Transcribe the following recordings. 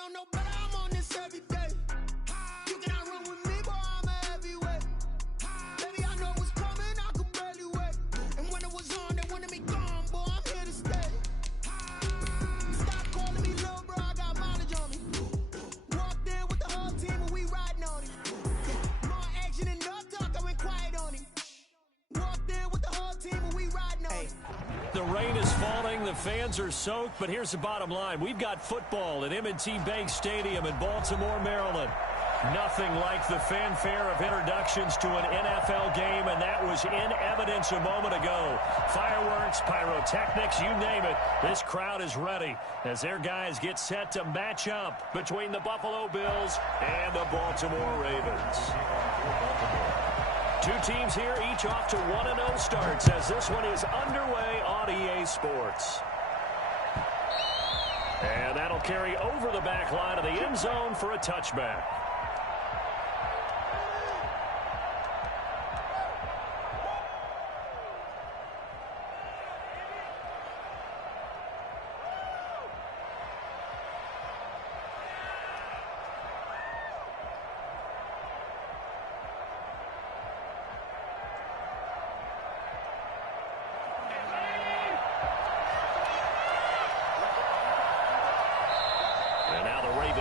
know no better, I'm on this every day. You cannot run with me, boy, I'm a heavyweight. Baby, I know what's coming, I could barely wait. And when it was on, they wanted me gone, boy, I'm here to stay. Stop calling me little bro, I got mileage on me. Walked in with the whole team and we riding on it. More action and no talk, I went quiet on him. Walked in with the whole team and we riding on it. The rain is falling, the fans are soaked, but here's the bottom line. We've got football at M&T Bank Stadium in Baltimore, Maryland. Nothing like the fanfare of introductions to an NFL game, and that was in evidence a moment ago. Fireworks, pyrotechnics, you name it. This crowd is ready as their guys get set to match up between the Buffalo Bills and the Baltimore Ravens. Two teams here, each off to 1-0 starts as this one is underway on EA Sports. And that'll carry over the back line of the end zone for a touchback.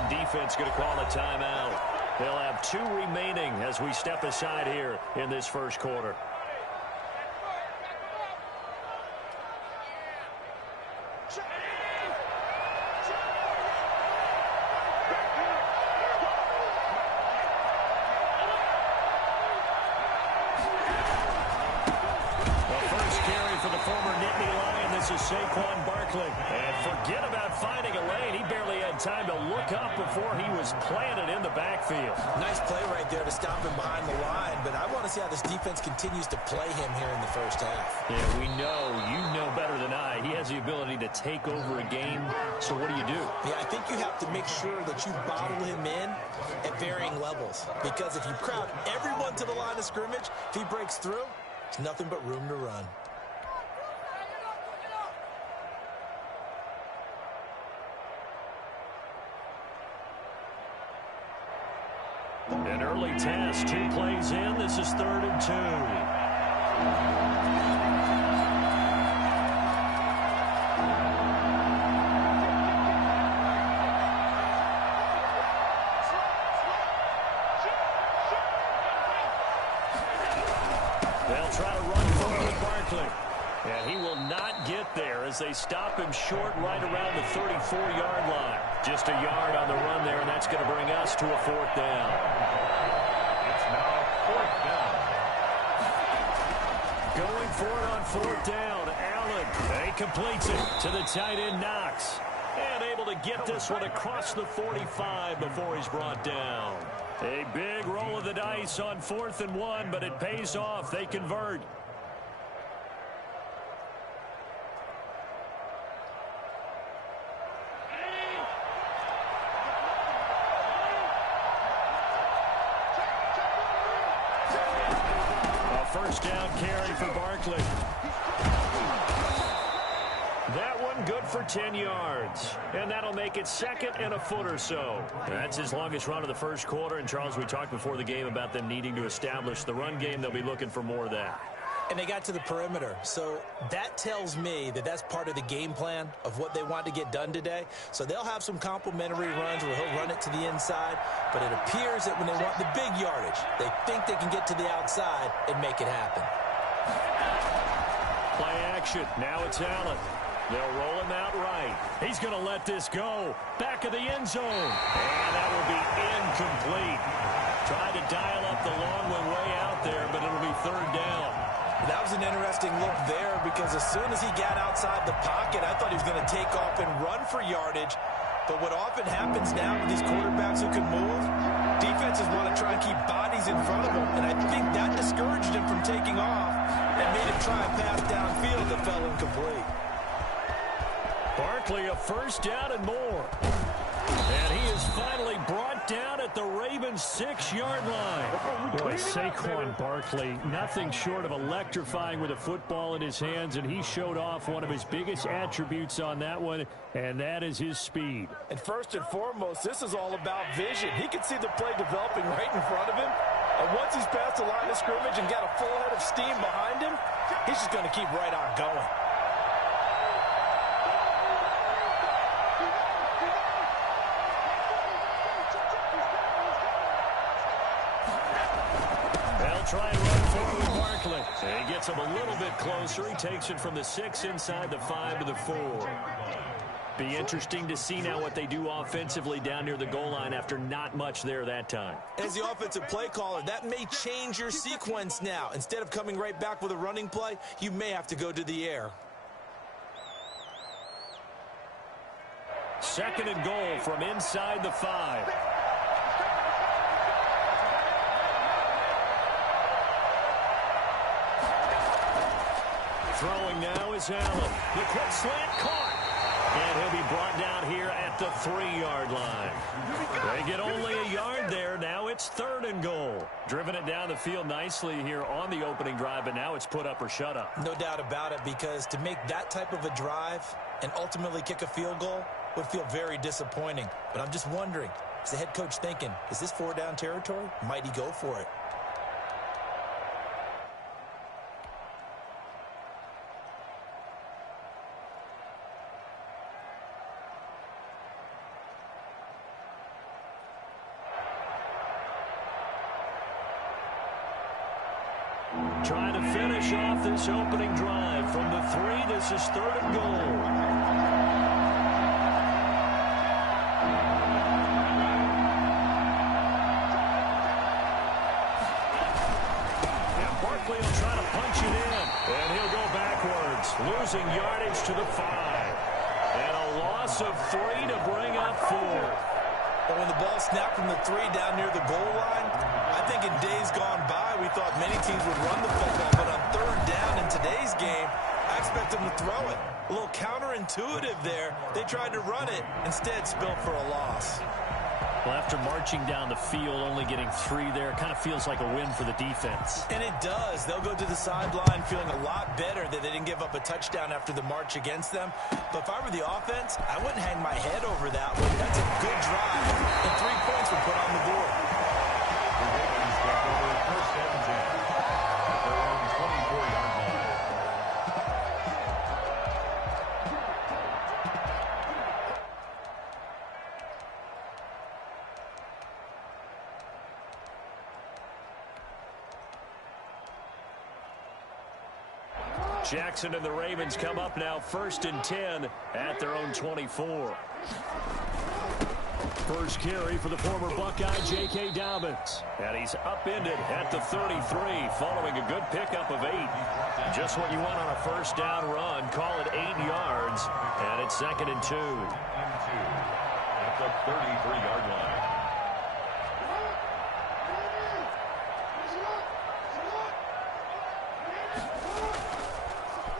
Defense going to call a timeout. They'll have 2 remaining as we step aside here in this first quarter. Saquon Barkley. And forget about finding a lane. He barely had time to look up before he was planted in the backfield. Nice play right there to stop him behind the line, but I want to see how this defense continues to play him here in the first half. Yeah, we know. You know better than I. He has the ability to take over a game, so what do you do? Yeah, I think you have to make sure that you bottle him in at varying levels, because if you crowd everyone to the line of scrimmage, if he breaks through, there's nothing but room to run. An early test, 2 plays in. This is 3rd and 2. They'll try to run forward with Barkley. And he will not get there as they stop him short right around the 34-yard line. Just a yard on the run there, and that's going to bring us to a 4th down. It's now 4th down. Going for it on 4th down. Allen, he completes it to the tight end, Knox. And able to get this one across the 45 before he's brought down. A big roll of the dice on 4th and 1, but it pays off. They convert. First down carry for Barkley. That one good for 10 yards. And that'll make it 2nd and a foot or so. That's his longest run of the first quarter. And, Charles, we talked before the game about them needing to establish the run game. They'll be looking for more of that. And they got to the perimeter. So that tells me that that's part of the game plan of what they want to get done today. So they'll have some complementary runs where he'll run it to the inside. But it appears that when they want the big yardage, they think they can get to the outside and make it happen. Play action. Now it's Allen. They'll roll him out right. He's going to let this go. Back of the end zone. And that will be incomplete. Tried to dial up the long one way out there, but it'll be 3rd down. That was an interesting look there, because as soon as he got outside the pocket, I thought he was going to take off and run for yardage. But what often happens now with these quarterbacks who can move, defenses want to try and keep bodies in front of them. And I think that discouraged him from taking off and made him try a pass downfield that fell incomplete. Barkley, a 1st down and more. And he is finally brought down at the Ravens' 6-yard line. Boy, Saquon Barkley, nothing short of electrifying with a football in his hands, and he showed off one of his biggest attributes on that one, and that is his speed. And first and foremost, this is all about vision. He can see the play developing right in front of him, and once he's past the line of scrimmage and got a full head of steam behind him, he's just going to keep right on going. Try and run forward with Barkley. He gets him a little bit closer. He takes it from the 6 inside the 5 to the 4. Be interesting to see now what they do offensively down near the goal line after not much there that time. As the offensive play caller, that may change your sequence now. Instead of coming right back with a running play, you may have to go to the air. 2nd and goal from inside the 5. Throwing now is Allen. The quick slant caught. And he'll be brought down here at the 3-yard line. They get only a yard there. Now it's 3rd and goal. Driven it down the field nicely here on the opening drive, but now it's put up or shut up. No doubt about it, because to make that type of a drive and ultimately kick a field goal would feel very disappointing. But I'm just wondering, is the head coach thinking, is this 4-down territory? Might he go for it? Trying to finish off this opening drive from the 3. This is 3rd and goal. And Barkley will try to punch it in. And he'll go backwards, losing yardage to the 5. And a loss of 3 to bring up 4. But when the ball snapped from the 3 down near the goal line, I think in days gone by, we thought many teams would run the football, but on 3rd down in today's game, I expect them to throw it. A little counterintuitive there. They tried to run it, instead spilled for a loss. Well, after marching down the field, only getting 3 there, kind of feels like a win for the defense. And it does. They'll go to the sideline feeling a lot better that they didn't give up a touchdown after the march against them. But if I were the offense, I wouldn't hang my head over that one. That's a good drive, and 3 points were put on the board. The Ravens get over 1st and 10 at their own 24-yard line. Jackson and the Ravens come up now 1st and 10 at their own 24. First carry for the former Buckeye, J.K. Dobbins. And he's upended at the 33 following a good pickup of 8. Just what you want on a 1st down run. Call it 8 yards. And it's 2nd and 2. At the 33-yard line.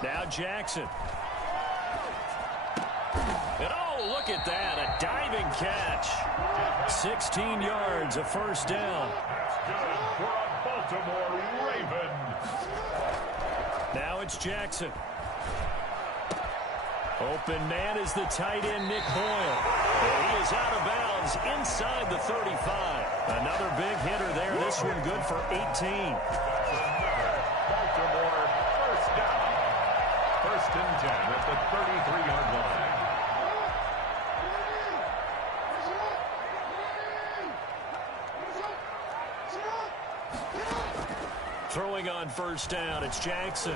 Now Jackson. And oh, look at that, a diving catch. 16 yards, a 1st down. That's good for a Baltimore Raven. Now it's Jackson. Open man is the tight end, Nick Boyle. And he is out of bounds inside the 35. Another big hitter there. This one good for 18. Baltimore 1st down. 1st and 10 at the 33-yard line. Throwing on 1st down, it's Jackson.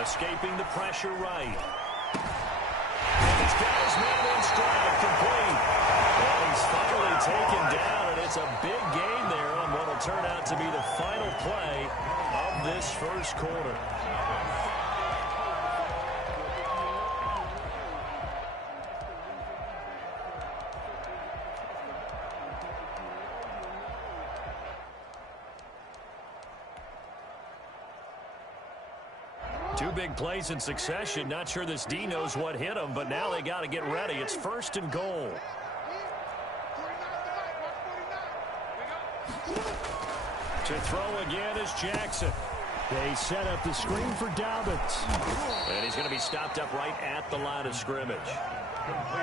Escaping the pressure right. And he's got his man in stride, complete. And he's finally taken down, and it's a big gain there on what will turn out to be the final play of this 1st quarter. Two big plays in succession. Not sure this D knows what hit him, but now they got to get ready. It's 1st and goal. To throw again is Jackson. They set up the screen for Dobbins. And he's going to be stopped up right at the line of scrimmage.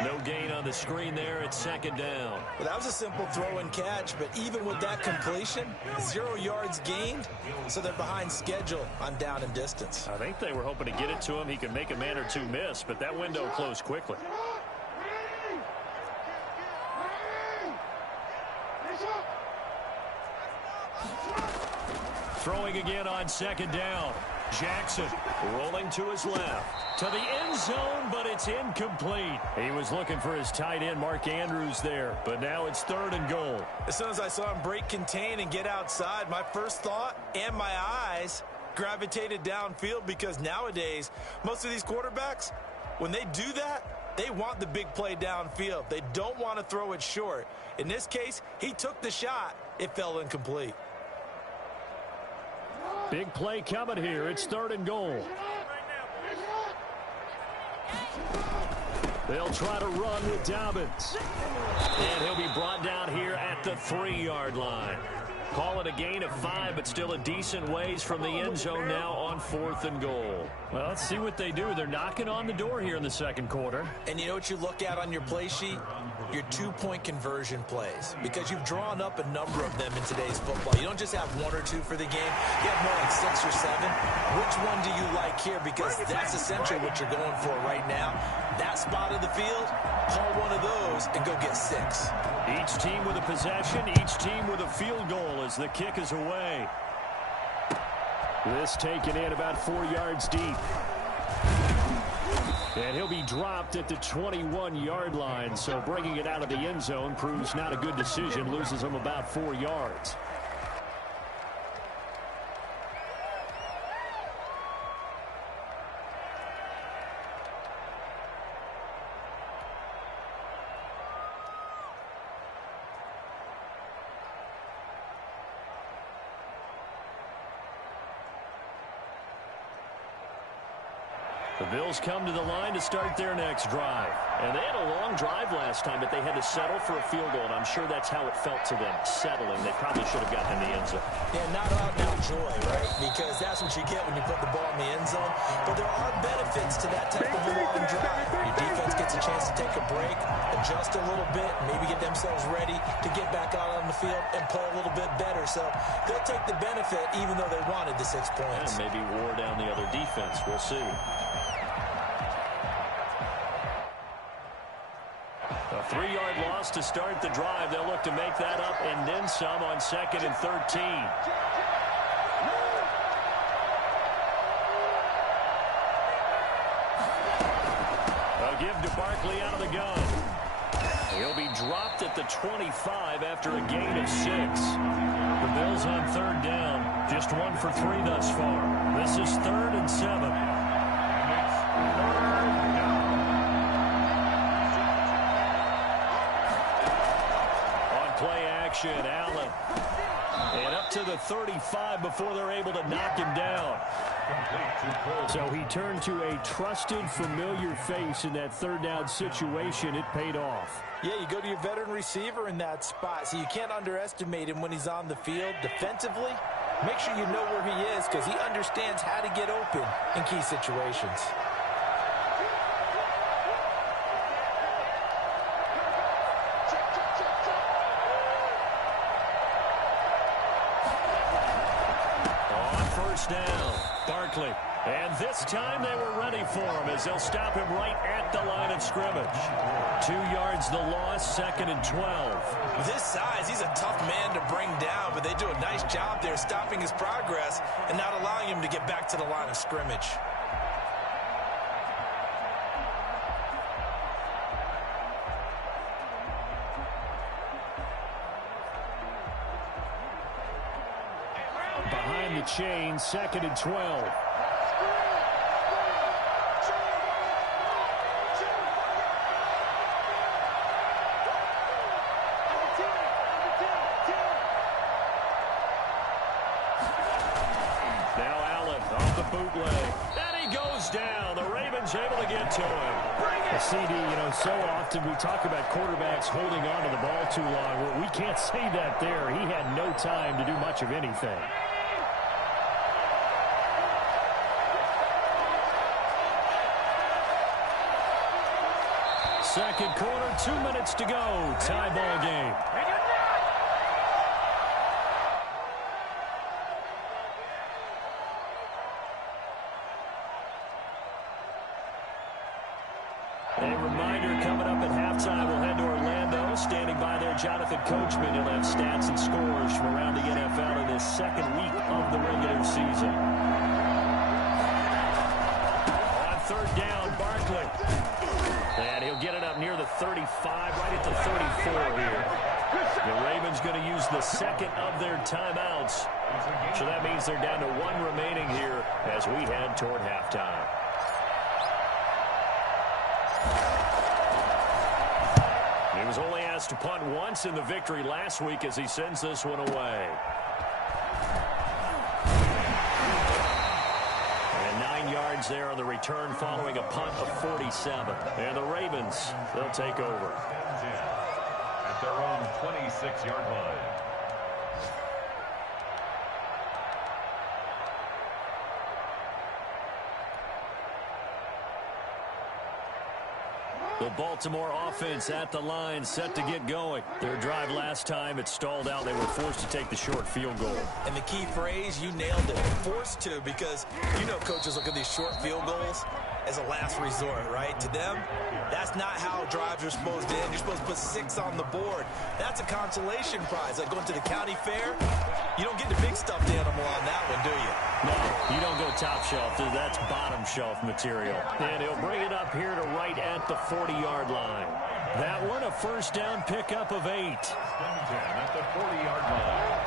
No gain on the screen there. It's second down. Well, that was a simple throw and catch, but even with that completion, 0 yards gained, so they're behind schedule on down and distance. I think they were hoping to get it to him. He could make a man or two miss, but that window closed quickly. Throwing again on second down. Jackson rolling to his left. To the end zone, but it's incomplete. He was looking for his tight end, Mark Andrews, there. But now it's 3rd and goal. As soon as I saw him break contain and get outside, my first thought and my eyes gravitated downfield, because nowadays, most of these quarterbacks, when they do that, they want the big play downfield. They don't want to throw it short. In this case, he took the shot. It fell incomplete. Big play coming here. It's 3rd and goal. They'll try to run with Dobbins. And he'll be brought down here at the 3-yard line. Call it a gain of 5, but still a decent ways from the end zone now on 4th and goal. Well, let's see what they do. They're knocking on the door here in the second quarter. And you know what you look at on your play sheet? Your 2-point conversion plays, because you've drawn up a number of them in today's football. You don't just have 1 or 2 for the game. You have more like 6 or 7. Which one do you like here? Because that's essentially what you're going for right now. That spot of the field, call one of those and go get 6. Each team with a possession, each team with a field goal as the kick is away. This taken in about 4 yards deep. And he'll be dropped at the 21-yard line, so bringing it out of the end zone proves not a good decision, loses him about 4 yards. The Bills come to the line to start their next drive. And they had a long drive last time, but they had to settle for a field goal, and I'm sure that's how it felt to them, settling. They probably should have gotten in the end zone. Yeah, not out now joy, right? Because that's what you get when you put the ball in the end zone. But there are benefits to that type of a long drive. Your defense gets a chance to take a break, adjust a little bit, maybe get themselves ready to get back out on the field and play a little bit better. So they'll take the benefit even though they wanted the 6 points. And maybe wore down the other defense. We'll see. A 3-yard loss to start the drive. They'll look to make that up and then some on 2nd and 13. A give to Barkley out of the gun. He'll be dropped at the 25 after a gain of 6. The Bills on 3rd down. Just 1 for 3 thus far. This is 3rd and 7. Allen. And up to the 35 before they're able to knock him down. So he turned to a trusted, familiar face in that 3rd down situation. It paid off. Yeah, you go to your veteran receiver in that spot, so you can't underestimate him when he's on the field. Defensively, make sure you know where he is because he understands how to get open in key situations. Down, Barkley. And this time they were ready for him as they'll stop him right at the line of scrimmage. 2 yards the loss, 2nd and 12. With his size, he's a tough man to bring down, but they do a nice job there stopping his progress and not allowing him to get back to the line of scrimmage. Behind the chain, 2nd and 12. Now Allen off the bootleg. And he goes down. The Ravens able to get to him. A CD, so often we talk about quarterbacks holding on to the ball too long. Well, we can't say that there. He had no time to do much of anything. Second quarter, 2 minutes to go. Tie ball game. A reminder coming up at halftime, we'll head to Orlando. Standing by there, Jonathan Coachman. He'll have stats and scores from around the NFL in this second week of the regular season. On third down, Barkley. And he'll get it up near the 35, right at the 34 here. The Ravens going to use the second of their timeouts. So that means they're down to one remaining here as we head toward halftime. He was only asked to punt once in the victory last week as he sends this one away. And 9 yards there on the return following a punt of 47. And the Ravens, they'll take over. At their own 26-yard line. The Baltimore offense at the line, set to get going. Their drive last time, it stalled out. They were forced to take the short field goal. And the key phrase, you nailed it, forced to, because coaches look at these short field goals as a last resort, right? To them, that's not how drives are supposed to end. You're supposed to put 6 on the board. That's a consolation prize. Like going to the county fair, you don't get the big stuffed animal on that one, do you? No, you don't go top shelf. That's bottom shelf material. And he'll bring it up here to right at the 40-yard line. That one, a first down pickup of 8. At the 40-yard line.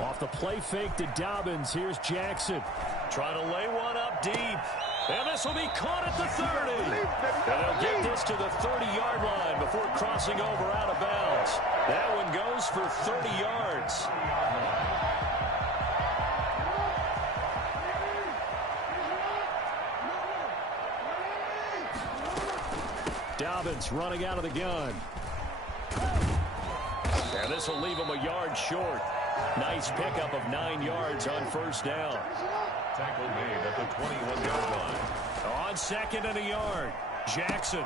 Off the play fake to Dobbins. Here's Jackson. Trying to lay one up deep. And this will be caught at the 30. And they'll get this to the 30-yard line before crossing over out of bounds. That one goes for 30 yards. Dobbins running out of the gun. And this will leave him a yard short. Nice pickup of 9 yards on first down. Tackle made at the 21-yard line. On second and a yard, Jackson.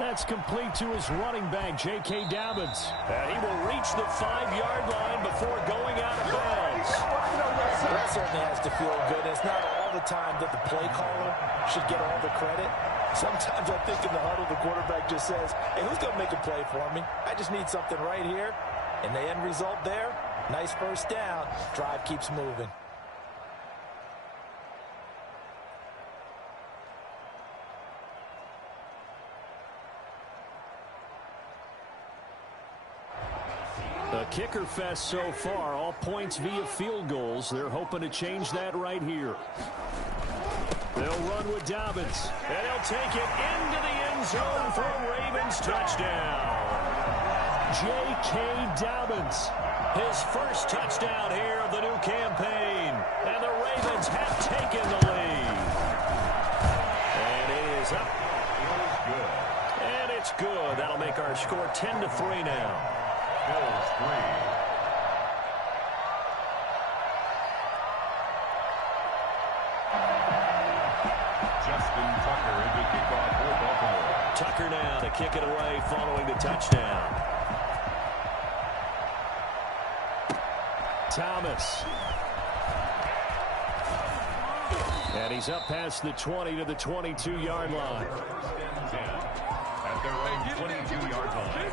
That's complete to his running back, J.K. Dobbins. And he will reach the 5-yard line before going out of bounds. That certainly has to feel good. It's not all the time that the play caller should get all the credit. Sometimes I think in the huddle, the quarterback just says, hey, who's going to make a play for me? I just need something right here. And the end result there, nice first down. Drive keeps moving. A kicker fest so far, all points via field goals. They're hoping to change that right here. They'll run with Dobbins. And he'll take it into the end zone for a Ravens touchdown. J.K. Dobbins. His first touchdown here of the new campaign. And the Ravens have taken the lead. And it is up. And it's good. That'll make our score 10-3 now. Bills 3. Justin Tucker is the kickoff for Baltimore. Tucker now to kick it away following the touchdown. Thomas. And he's up past the 20 to the 22-yard line. At their own 22-yard line.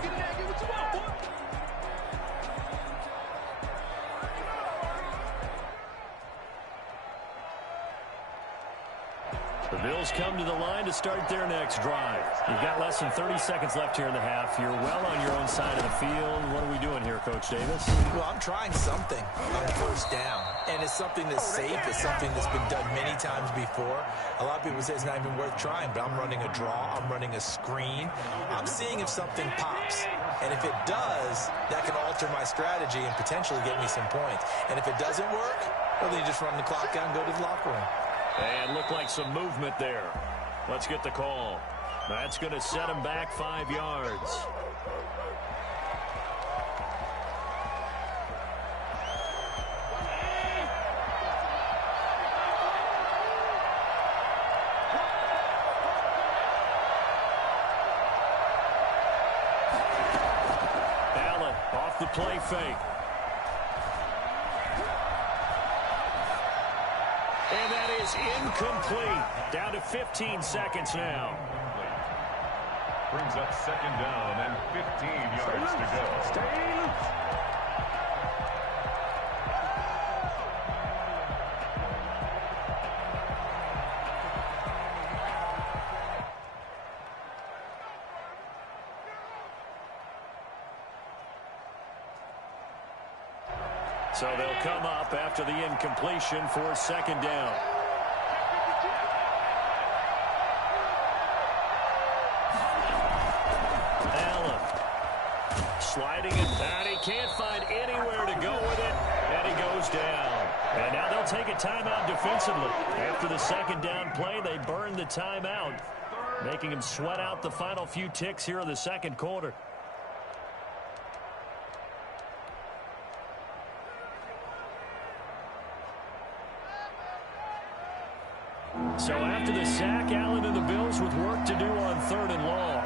The Bills come to the line to start their next drive. You've got less than 30 seconds left here in the half. You're well on your own side of the field. What are we doing here, Coach Davis? Well, I'm trying something on first down. And it's something that's safe. It's something that's been done many times before. A lot of people say it's not even worth trying, but I'm running a draw. I'm running a screen. I'm seeing if something pops. And if it does, that can alter my strategy and potentially get me some points. And if it doesn't work, well, then you just run the clock down and go to the locker room. And looked like some movement there. Let's get the call. That's going to set him back 5 yards. Allen off the play fake. And that is incomplete. Down to 15 seconds now. Brings up second down and 15 yards to go. Stay loose. So they'll come up after the incompletion for second down. Allen sliding it down. He can't find anywhere to go with it, and he goes down. And now they'll take a timeout defensively. After the second down play, they burn the timeout, making him sweat out the final few ticks here in the second quarter. So after the sack, Allen and the Bills with work to do on 3rd and long.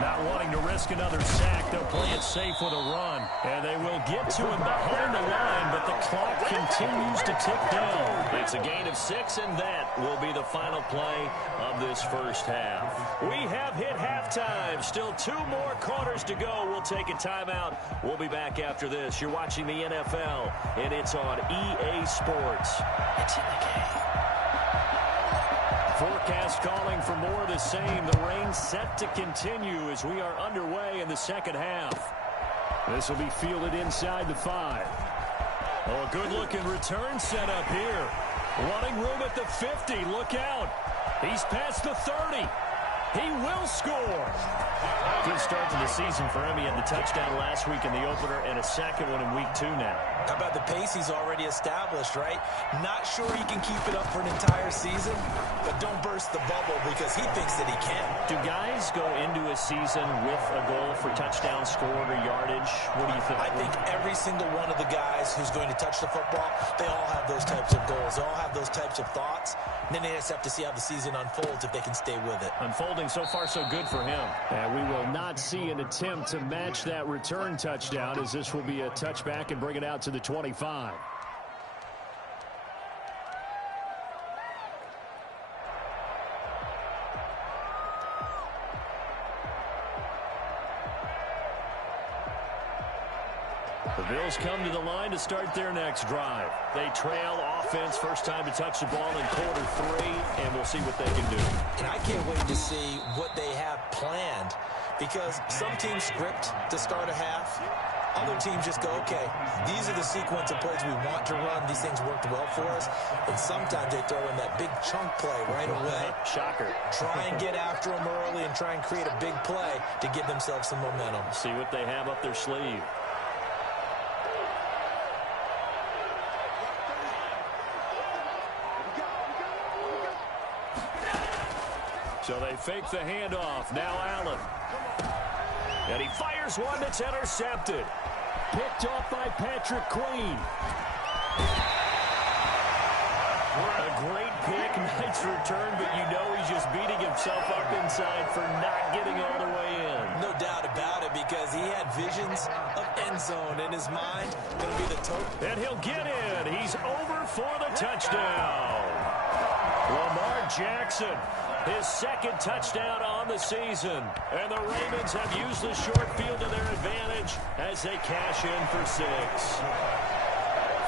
Not wanting to risk another sack, they'll play it safe with a run. And they will get to him behind the line, but the clock continues to tick down. It's a gain of 6, and that will be the final play of this first half. We have hit halftime. Still 2 more quarters to go. We'll take a timeout. We'll be back after this. You're watching the NFL, and it's on EA Sports. It's in the game. Forecast calling for more of the same. The rain set to continue as we are underway in the second half. This will be fielded inside the 5. Oh, a good-looking return set up here. Running room at the 50. Look out. He's past the 30. He will score. Good start to the season for him. He had the touchdown last week in the opener and a second one in week 2 now. How about the pace he's already established, right? Not sure he can keep it up for an entire season, but don't burst the bubble because he thinks that he can. Do guys go into a season with a goal for touchdown scored or yardage? What do you think? I think every single one of the guys who's going to touch the football, they all have those types of goals. They all have those types of thoughts. And then they just have to see how the season unfolds if they can stay with it. Unfolding so far so good for him. And we will not see an attempt to match that return touchdown, as this will be a touchback and bring it out to the 25. The Bills come to the line to start their next drive. They trail offense, first time to touch the ball in quarter 3, and we'll see what they can do. And I can't wait to see what they have planned, because some teams script to start a half. Other teams just go, okay, these are the sequence of plays we want to run. These things worked well for us. And sometimes they throw in that big chunk play right away. Shocker. Try and get after them early and try and create a big play to give themselves some momentum. See what they have up their sleeve. So they fake the handoff. Now Allen. And he fires one that's intercepted. Picked off by Patrick Queen. A great pick, nice return, but you know he's just beating himself up inside for not getting all the way in. No doubt about it, because he had visions of end zone in his mind. Going to be the total. And he'll get in. He's over for the touchdown. Lamar Jackson, his second touchdown on the season. And the Ravens have used the short field to their advantage as they cash in for 6.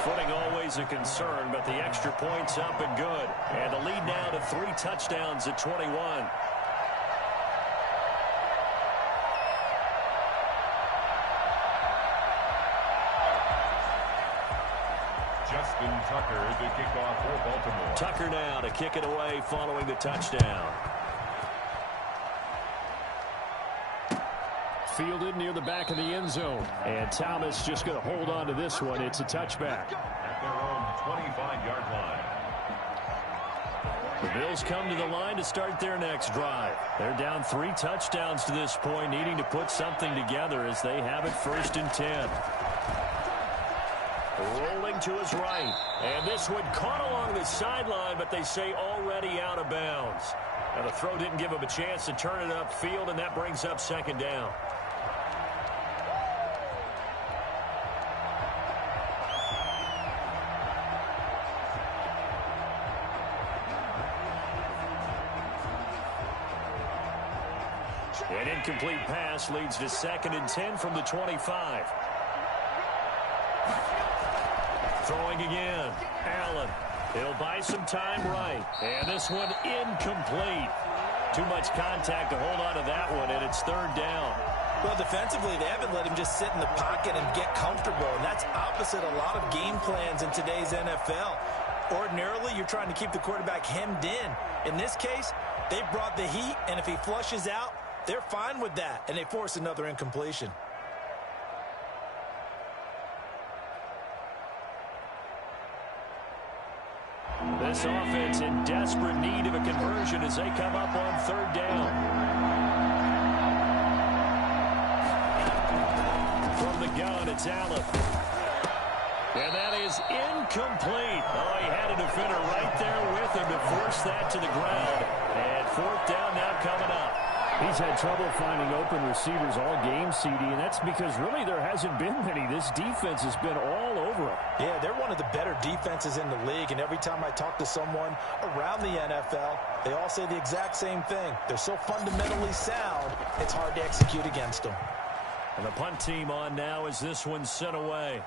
Footing always a concern, but the extra point's up and good. And the lead now to 3 touchdowns at 21. Justin Tucker to kick off for Baltimore. Tucker now to kick it away following the touchdown. Fielded near the back of the end zone. And Thomas just going to hold on to this one. It's a touchback. At their own 25-yard line. The Bills come to the line to start their next drive. They're down 3 touchdowns to this point, needing to put something together as they have it 1st and 10. Rolling to his right. And this one caught along the sideline, but they say already out of bounds. Now the throw didn't give him a chance to turn it upfield, and that brings up 2nd down. An incomplete pass leads to 2nd and 10 from the 25. Throwing again. Allen. He'll buy some time right. And this one incomplete. Too much contact to hold on to that one, and it's 3rd down. Well, defensively, they haven't let him just sit in the pocket and get comfortable, and that's opposite a lot of game plans in today's NFL. Ordinarily, you're trying to keep the quarterback hemmed in. In this case, they brought the heat, and if he flushes out, they're fine with that, and they force another incompletion. This offense in desperate need of a conversion as they come up on 3rd down. From the gun, it's Allen. And that is incomplete. Oh, he had a defender right there with him to force that to the ground. And 4th down now coming up. He's had trouble finding open receivers all game, CD, and that's because really there hasn't been many. This defense has been all over him. Yeah, they're one of the better defenses in the league, and every time I talk to someone around the NFL, they all say the exact same thing. They're so fundamentally sound, it's hard to execute against them. And the punt team on now as this one's sent away.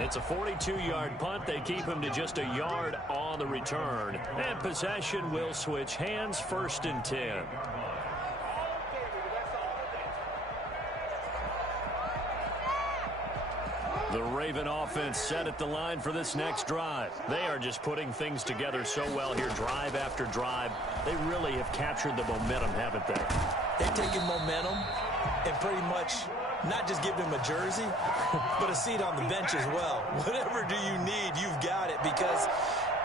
It's a 42-yard punt. They keep him to just a yard on the return. And possession will switch hands, 1st and 10. The Raven offense set at the line for this next drive. They are just putting things together so well here, drive after drive. They really have captured the momentum, haven't they? They've taken momentum and pretty much not just giving him a jersey, but a seat on the bench as well. Whatever do you need, you've got it, because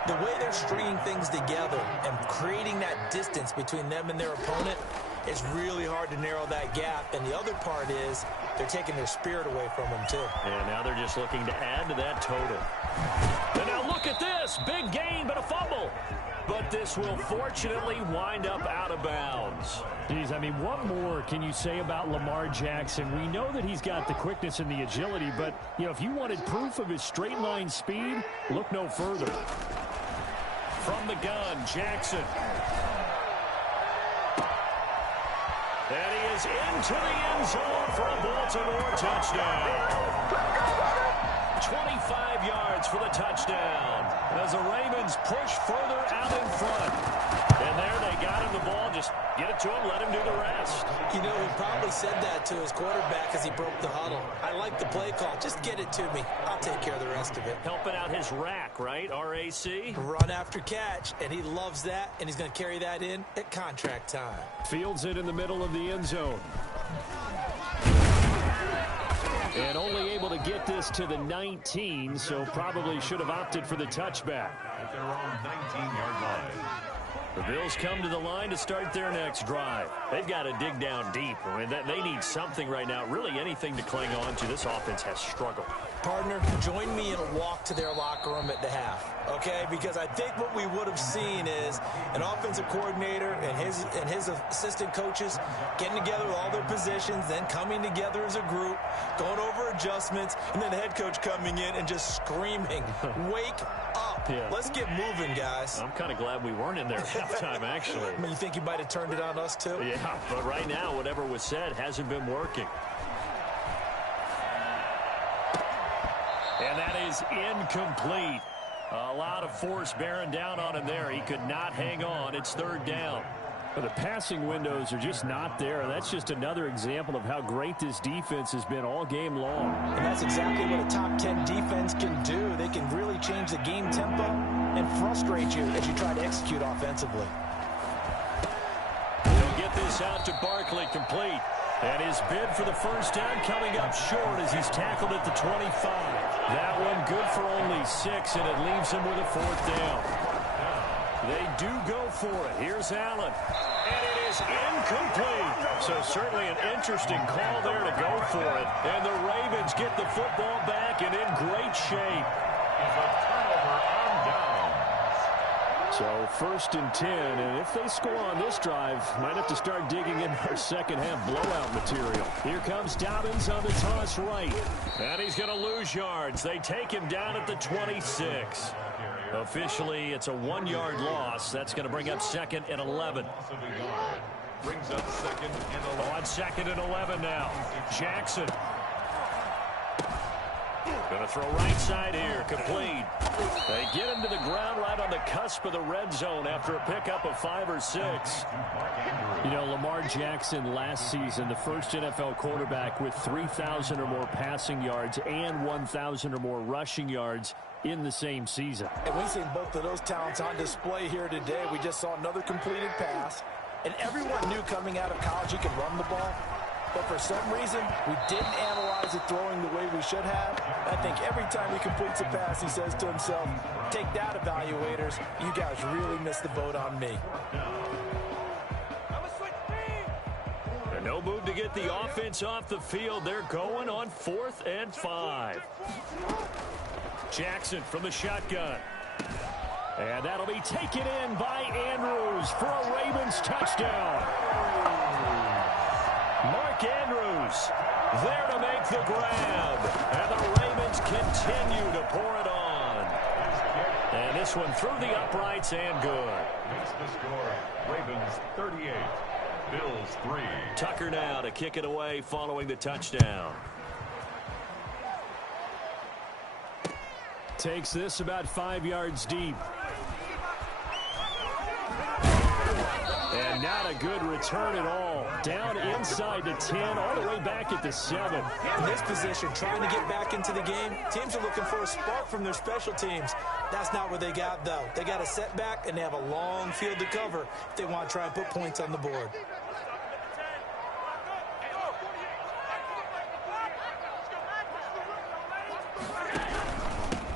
the way they're stringing things together and creating that distance between them and their opponent, it's really hard to narrow that gap. And the other part is they're taking their spirit away from them, too. And now they're just looking to add to that total. And now look at this. Big gain, but a fumble. But this will fortunately wind up out of bounds. Geez, I mean, what more can you say about Lamar Jackson? We know that he's got the quickness and the agility, but, you know, if you wanted proof of his straight line speed, look no further. From the gun, Jackson. And he is into the end zone for a Baltimore touchdown. 25 yards for the touchdown as the Ravens push further out in front. And there they got him the ball. Just get it to him, let him do the rest. You know, he probably said that to his quarterback as he broke the huddle. I like the play call. Just get it to me. I'll take care of the rest of it. Helping out his rack, right? RAC? Run after catch, and he loves that, and he's going to carry that in at contract time. Fields it in the middle of the end zone. And only able to get this to the 19, so probably should have opted for the touchback. At their own 19-yard line. The Bills come to the line to start their next drive. They've got to dig down deep. I mean, they need something right now, really anything to cling on to. This offense has struggled. Partner, join me in a walk to their locker room at the half, okay? Because I think what we would have seen is an offensive coordinator and his assistant coaches getting together with all their positions, then coming together as a group, going over adjustments, and then the head coach coming in and just screaming, wake up. Yeah. Let's get moving, guys. I'm kind of glad we weren't in there at halftime, actually. I mean, you think you might have turned it on us, too? Yeah, but right now, whatever was said hasn't been working. And that is incomplete. A lot of force bearing down on him there. He could not hang on. It's 3rd down. But the passing windows are just not there. That's just another example of how great this defense has been all game long. And that's exactly what a top 10 defense can do. They can really change the game tempo and frustrate you as you try to execute offensively. He'll get this out to Barkley, complete. And his bid for the first down coming up short as he's tackled at the 25. That one good for only 6, and it leaves him with a 4th down. They do go for it. Here's Allen. And it is incomplete. So certainly an interesting call there to go for it. And the Ravens get the football back and in great shape. So 1st and 10, and if they score on this drive, might have to start digging in our second half blowout material. Here comes Dobbins on the toss right. And he's going to lose yards. They take him down at the 26. Officially, it's a 1-yard loss. That's going to bring up 2nd and 11. Brings up 2nd and 11. On 2nd and 11 now. Jackson. Going to throw right side here. Complete. They get him to the ground right on the cusp of the red zone after a pickup of 5 or 6. You know, Lamar Jackson last season, the first NFL quarterback with 3,000 or more passing yards and 1,000 or more rushing yards in the same season. And we've seen both of those talents on display here today. We just saw another completed pass. And everyone knew coming out of college he could run the ball. But for some reason, we didn't analyze it throwing the way we should have. I think every time he completes a pass, he says to himself, take that, evaluators. You guys really missed the boat on me. And no move to get the offense off the field. They're going on 4th and 5. Jackson from the shotgun. And that'll be taken in by Andrews for a Ravens touchdown. Mark Andrews there to make the grab. And the Ravens continue to pour it on. And this one through the uprights and good. Makes the score Ravens 38, Bills 3. Tucker now to kick it away following the touchdown. Takes this about 5 yards deep. And not a good return at all. Down inside the 10, all the way back at the 7. In this position, trying to get back into the game, teams are looking for a spark from their special teams. That's not what they got, though. They got a setback, and they have a long field to cover if they want to try and put points on the board.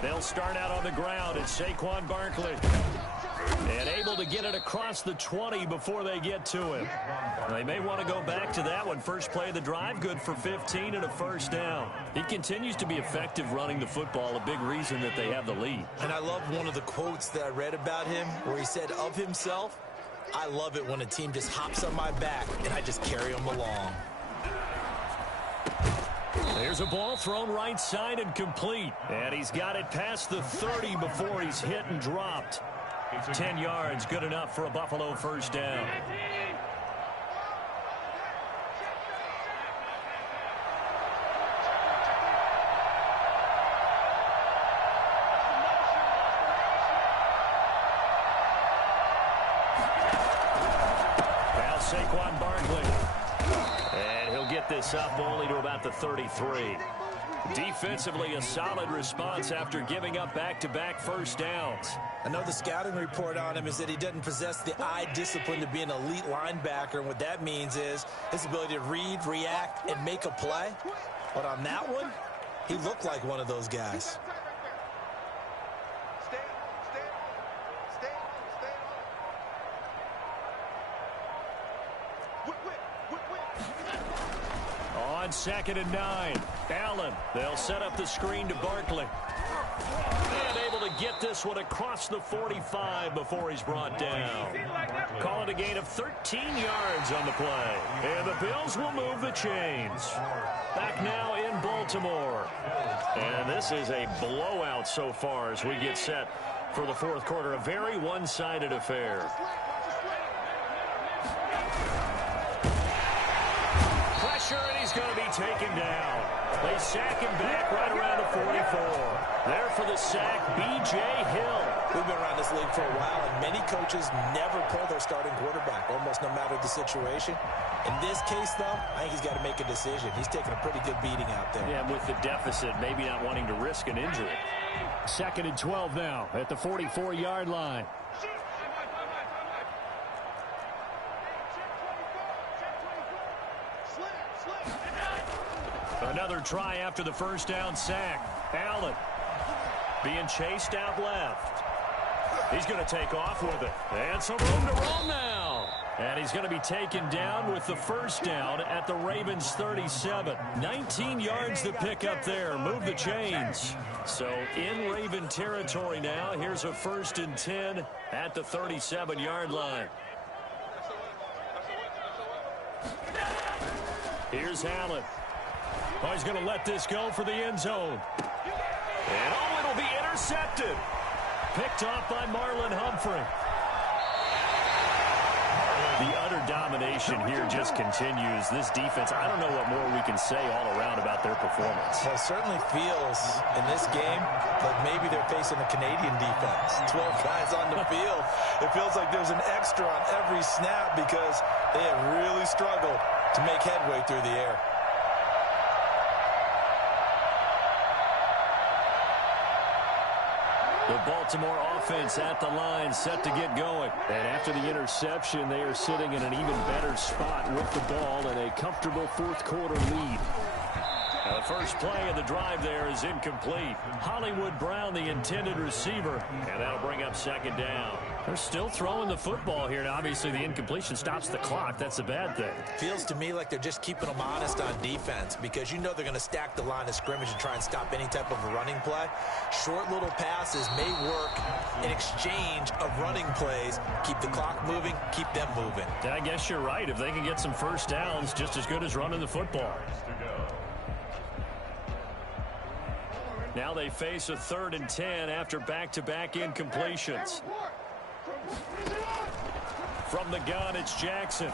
They'll start out on the ground. It's Saquon Barkley. And able to get it across the 20 before they get to him. They may want to go back to that one. First play of the drive, good for 15 and a 1st down. He continues to be effective running the football, a big reason that they have the lead. And I love one of the quotes that I read about him where he said of himself, I love it when a team just hops on my back and I just carry them along. There's a ball thrown right side and complete. And he's got it past the 30 before he's hit and dropped. 10 yards, good enough for a Buffalo 1st down. Now Saquon Barkley. And he'll get this up only to about the 33. Defensively, a solid response after giving up back-to-back 1st downs. I know the scouting report on him is that he doesn't possess the eye discipline to be an elite linebacker, and what that means is his ability to read, react, and make a play. But on that one, he looked like one of those guys. On 2nd and 9, Allen. They'll set up the screen to Barkley. And able to get this one across the 45 before he's brought down. Call it a gain of 13 yards on the play. And the Bills will move the chains. Back now in Baltimore. And this is a blowout so far as we get set for the 4th quarter. A very one-sided affair. And he's going to be taken down. They sack him back right around the 44. There for the sack, B.J. Hill. We've been around this league for a while, and many coaches never pull their starting quarterback, almost no matter the situation. In this case, though, I think he's got to make a decision. He's taking a pretty good beating out there. Yeah, with the deficit, maybe not wanting to risk an injury. 2nd and 12 now at the 44-yard line. Another try after the first down sack. Allen being chased out left. He's going to take off with it. And some room to roam now. And he's going to be taken down with the first down at the Ravens 37. 19 yards to pick up there. Move the chains. So in Raven territory now. Here's a 1st and 10 at the 37-yard line. Here's Allen. Oh, he's going to let this go for the end zone. And oh, it'll be intercepted. Picked off by Marlon Humphrey. The utter domination here just continues. This defense, I don't know what more we can say all around about their performance. Well, it certainly feels in this game like maybe they're facing a Canadian defense. 12 guys on the field. It feels like there's an extra on every snap because they have really struggled to make headway through the air. The Baltimore offense at the line, set to get going. And after the interception, they are sitting in an even better spot with the ball and a comfortable fourth-quarter lead. Now, the first play of the drive there is incomplete. Hollywood Brown, the intended receiver, and that'll bring up 2nd down. They're still throwing the football here. Now, obviously, the incompletion stops the clock. That's a bad thing. Feels to me like they're just keeping them honest on defense because you know they're going to stack the line of scrimmage and try and stop any type of a running play. Short little passes may work in exchange of running plays. Keep the clock moving, keep them moving. And I guess you're right. If they can get some first downs, just as good as running the football. Now they face a 3rd and 10 after back-to-back incompletions. From the gun, it's Jackson.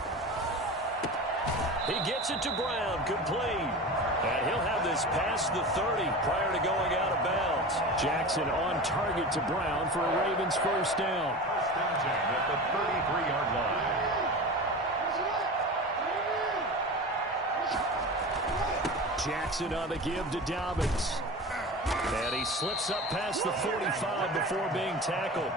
He gets it to Brown, complete. And he'll have this past the 30 prior to going out of bounds. Jackson on target to Brown for a Ravens first down. At the 33-yard line. Jackson on the give to Dobbins. And he slips up past the 45 before being tackled.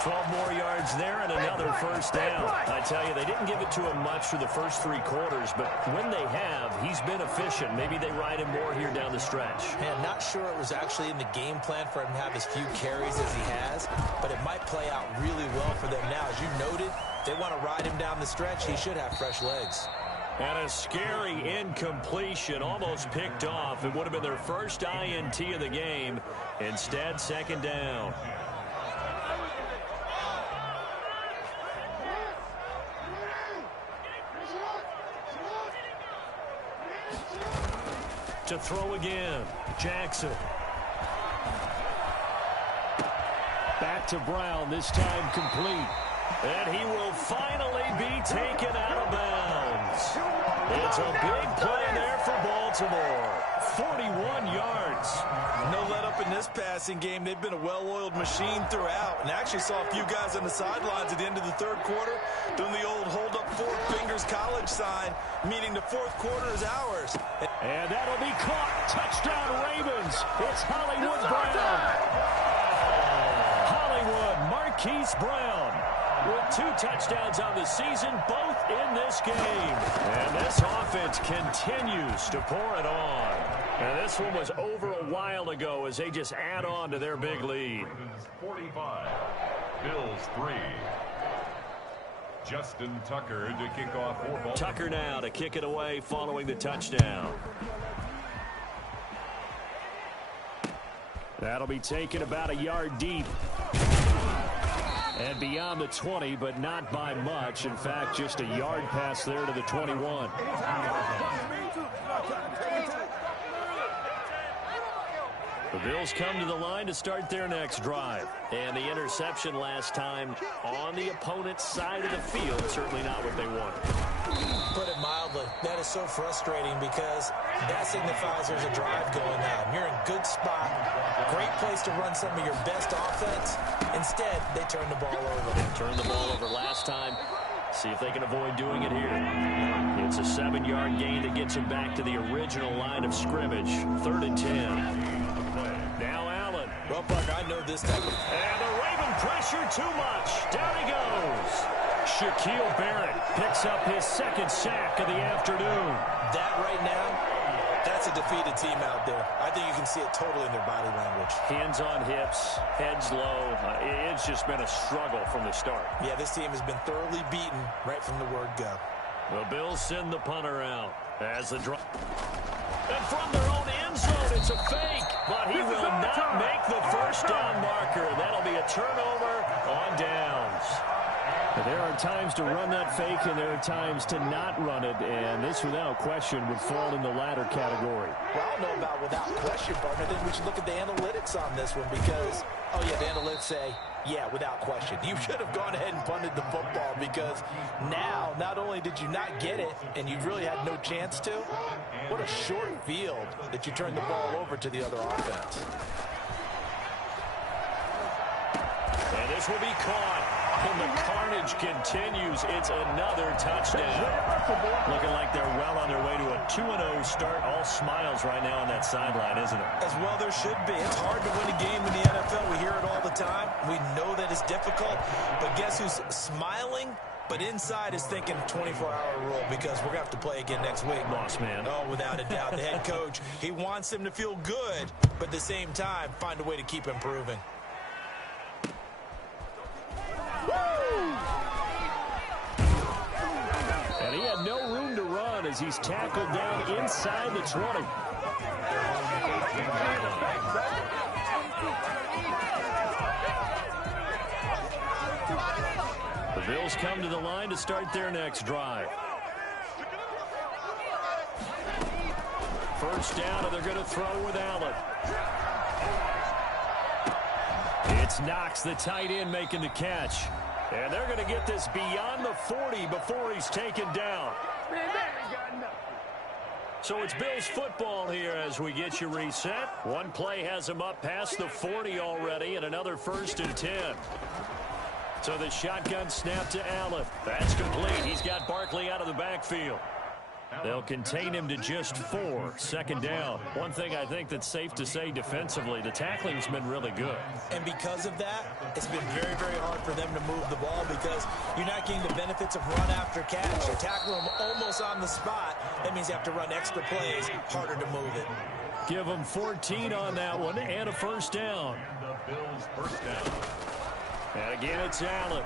12 more yards there and another first down. I tell you, they didn't give it to him much for the first 3 quarters, but when they have, he's been efficient. Maybe they ride him more here down the stretch. Man, not sure it was actually in the game plan for him to have as few carries as he has, but it might play out really well for them now. As you noted, they want to ride him down the stretch. He should have fresh legs. And a scary incompletion, almost picked off. It would have been their first INT of the game. Instead, 2nd down. To throw again, Jackson. Back to Brown, this time complete. And he will finally be taken out of bounds. It's a big play there for Baltimore. 41 yards. No let up in this passing game. They've been a well-oiled machine throughout. And actually saw a few guys on the sidelines at the end of the 3rd quarter doing the old hold up 4 fingers college sign, meaning the 4th quarter is ours. And that'll be caught. Touchdown Ravens. It's Hollywood Brown. Hollywood Marquise Brown with 2 touchdowns on the season, both in this game. And this offense continues to pour it on. And this one was over a while ago as they just add on to their big lead. 45, Bills 3. Justin Tucker to kick off for Baltimore. Tucker now to kick it away following the touchdown. That'll be taken about a yard deep. And beyond the 20, but not by much. In fact, just a yard pass there to the 21. The Bills come to the line to start their next drive. And the interception last time on the opponent's side of the field, certainly not what they wanted. Put it mildly, that is so frustrating because that signifies there's a drive going on. You're in good spot, great place to run some of your best offense. Instead, they turn the ball over. Turned the ball over last time. See if they can avoid doing it here. It's a 7-yard gain that gets him back to the original line of scrimmage. 3rd and 10. Now Allen. Well, Parker, I know this type of... And the Raven pressure too much. Down he goes. Shaquille Barrett picks up his 2nd sack of the afternoon. That right now, that's a defeated team out there. I think you can see it totally in their body language. Hands on hips, heads low. It's just been a struggle from the start. Yeah, this team has been thoroughly beaten right from the word go. The Bills send the punter out as the draw. And from their own end zone, it's a fake. But he will not make the first down marker. That'll be a turnover on downs. But there are times to run that fake, and there are times to not run it. And this, without question, would fall in the latter category. Well, I don't know about without question, partner. I think we should look at the analytics on this one because, oh, yeah, the analytics say, yeah, without question. You should have gone ahead and punted the football because now, not only did you not get it, and you really had no chance to, what a short field that you turned the ball over to the other offense. And this will be caught. And the carnage continues. It's another touchdown. Looking like they're well on their way to a 2-0 start. All smiles right now on that sideline, isn't it? As well there should be. It's hard to win a game in the NFL. We hear it all the time. We know that it's difficult. But guess who's smiling? But inside is thinking 24-hour rule because we're going to have to play again next week. Boss man. Oh, without a doubt. The head coach, he wants them to feel good, but at the same time, find a way to keep improving. And he had no room to run as he's tackled down inside the 20. The Bills come to the line to start their next drive. First down, and they're going to throw with Allen. It's Knox, the tight end, making the catch. And they're going to get this beyond the 40 before he's taken down. So it's Bills football here as we get you reset. One play has him up past the 40 already, and another 1st and 10. So the shotgun snap to Allen. That's complete. He's got Barkley out of the backfield. They'll contain him to just 4. 2nd down. One thing I think that's safe to say defensively, the tackling's been really good. And because of that, it's been very, very hard for them to move the ball because you're not getting the benefits of run after catch. You're tackling them almost on the spot. That means you have to run extra plays, harder to move it. Give them 14 on that one and a 1st down. The Bills' 1st down. And again, it's Allen.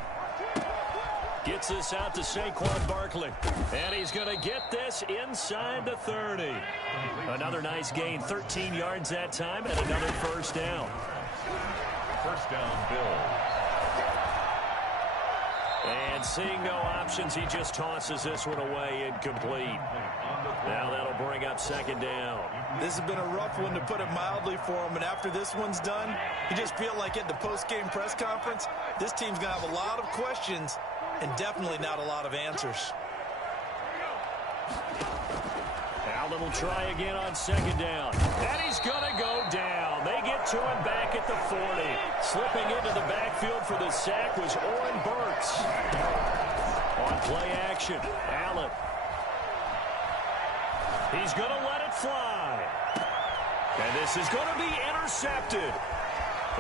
Gets this out to Saquon Barkley. And he's going to get this inside the 30. Another nice gain, 13 yards that time, and another 1st down. 1st down, Bills. And seeing no options, he just tosses this one away incomplete. Now that'll bring up 2nd down. This has been a rough one, to put it mildly, for him. And after this one's done, you just feel like at the post-game press conference, this team's going to have a lot of questions and definitely not a lot of answers. Allen will try again on 2nd down. And he's going to go down. They get to him back at the 40. Slipping into the backfield for the sack was Oren Burks. On play action, Allen. He's going to let it fly. And this is going to be intercepted.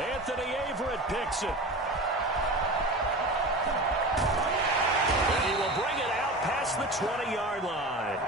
Anthony Averett picks it. And he will bring it out past the 20-yard line.